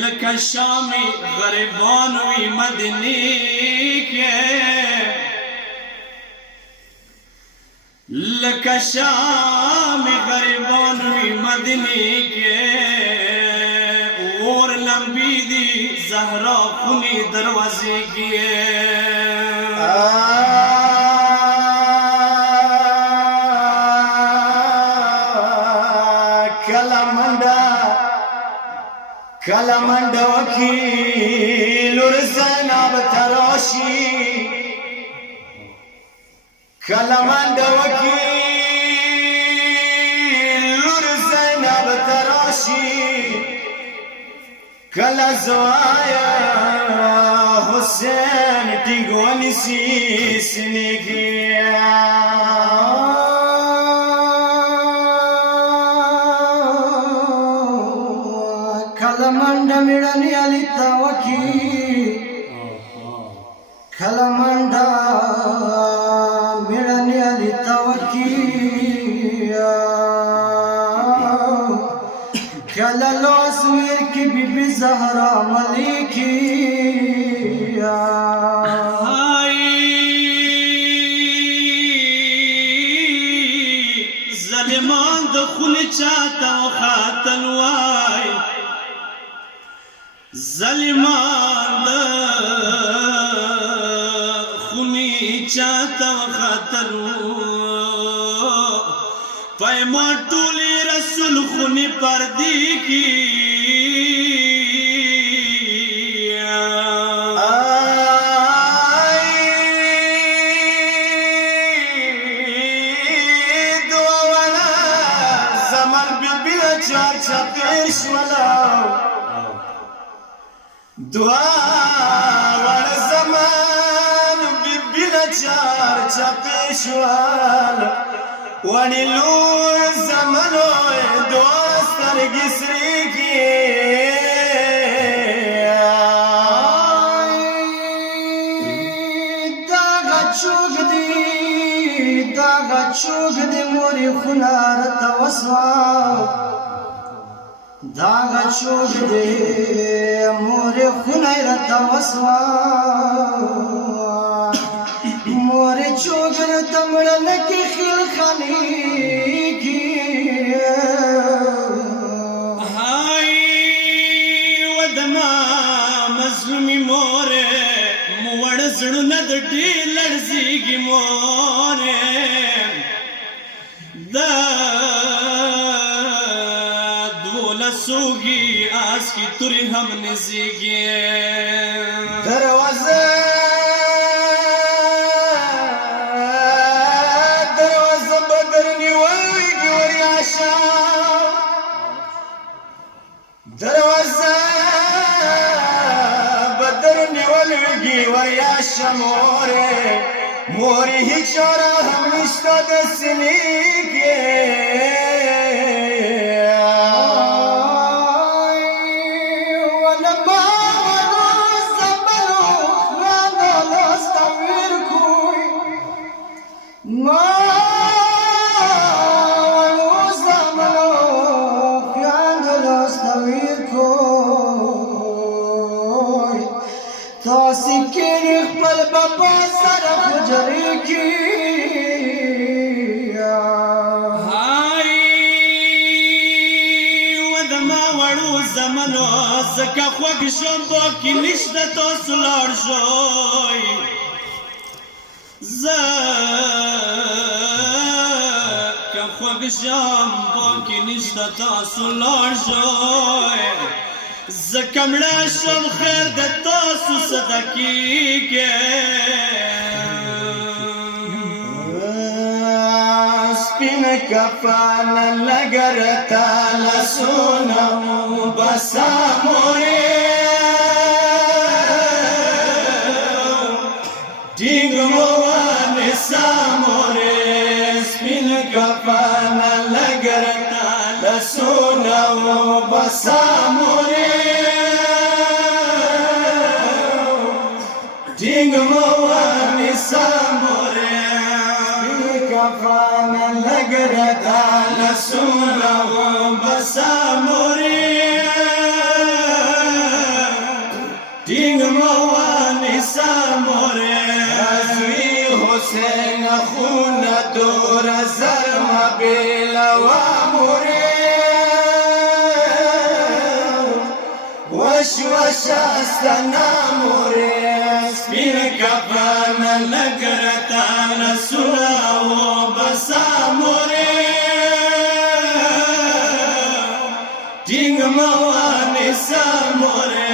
लका शामी गरीबान वी मदनी के लका शामी गरीबान वी मदनी के और लंबी दी ज़हरा खुनी दरवाजे की कलमंड वकील ज़ैनब तराशी कलमंड वकील ज़ैनब तराशी कला ज़वाया हुसैन टिगोनी सीसने किया कलमंड मिड़नी अलिता वकील कलमंड मिड़नी अलिता वकील कललो अस्मीर की बीबी ज़हरा मलिकी ज़लिमान दखुल चाहता खातन वाई ज़लिमान खुनी चाहता खतर पैमा टूली रसूल खुनी पर्दी की ज़मन बिबिया चाचा पेशवाला दुआ वाल ज़मान बिबिया चाचा पेशवाल वानी लूर ज़मनो दोस्तर गिसरी की दागा चुग दी मोरी खुनार तवस्वा दागा चुग दे मोरे खुनार तवस्वा मोरे चुगर तमड़न की खिल खानी की हाय वदमा मज़लूमी मोरे मुवड़ ज़ुड़न दटी लड़जी की मोरे सूगी आज की तुरी हमने सीखी दरवाजा बदरनी वही और आशा दरवाजा बदरनी वही और आशा मोरे मोरी ही चोरा हम रिश्ता दसनी के زمانو زکا خوک شنبو کی نشته تاسو لار شوی زکا خوک شنبو کی نشته تاسو لار شوی زکا مړه شم خیر د تاسو صدقې کې سپین کفن لګرتا لسونه بسا موره ټینګ موانه ساموره سپین کفن لګرتا لسونه بسا موره ټینګ موانه ساموره سپین کفن لګرتا لسونه بسا موري ټینګ موانې ساموري زوی حسین خونه دور زرمه بېلوه موري وشوه شاستنه موري سپین کفنه لږ راته لسونه وبسه موري ټینګ موانې ساموري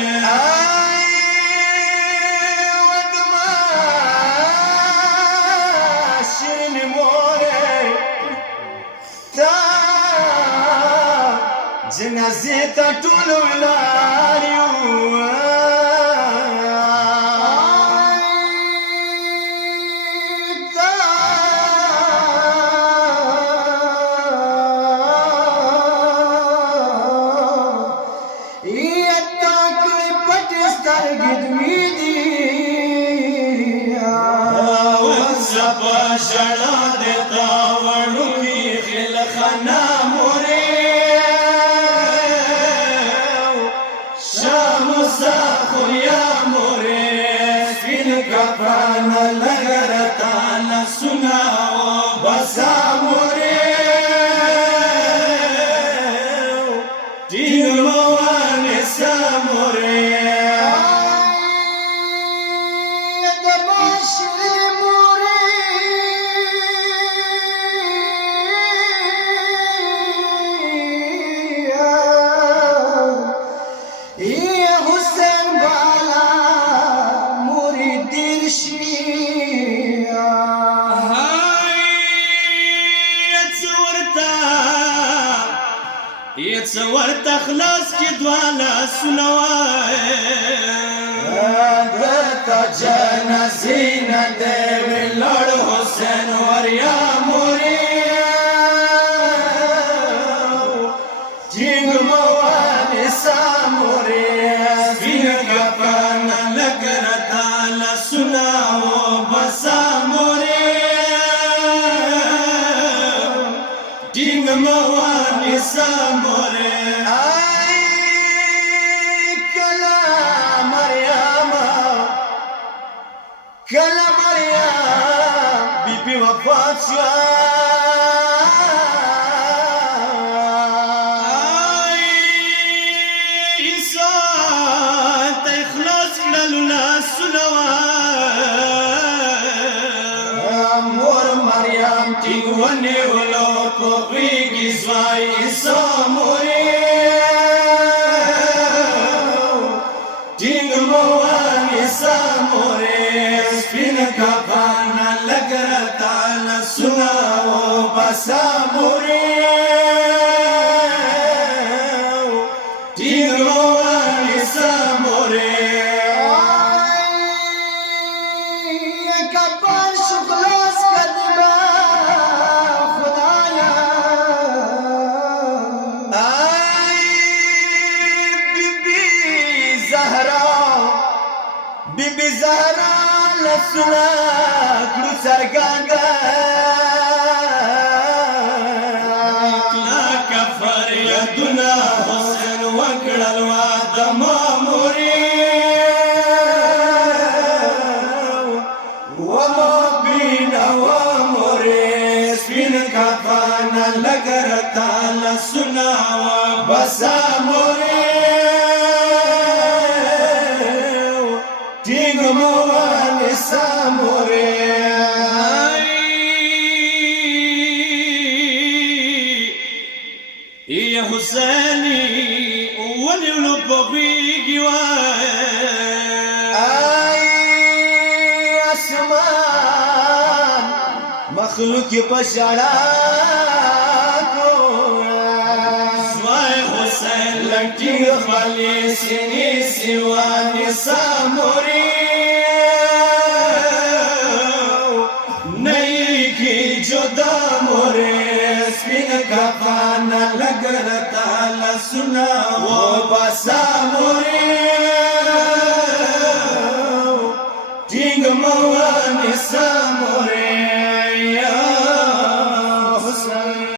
جنازې ته ټول ولاړ یو ژړا د تا وړوکي خلخانه مورې خوریا مورې سپین کفنه لږ راته لسونه وبسه مورې ټینګ موانې سه مورې څه ورته خلاص چې دوه لاسونه وایې درته جنازې نه دی ولاړ حسین وریا مورې ټینګ موانې سه مورې سپین کفنه لږ راته لاسونه وبسه مورې ټینګ موانې سه مورې کله مریم بی بی وفات شوه عیسی ته یې خلاص کړلو لاسونه مور مریم ټینګ ونیولو په غېږ کې زوی عیسی مورې ټینګ موانې سه مورې سپین کفنه لږ راته لسونه وبسه مورې ټینګ موانې سه مورې کفن شو خلاص کړه خدایا بی بی زهرا لسونه کړو څرګنده کلکه فریادونه حسین وکړل واده مامورې ومو بینوه مورې سپین کفنه لږ راته لسونه وبسه مورې ټینګ موانې سه مورې یا حسیني ونیولو په غېږ کې وایې اسمان مخلوق یې په ژړا زوی حسین لږ ټینګ خپلې سینې سیوانې سه مورې جدا مورې سپین کفنه لږ راته لاسونه وبسه مورې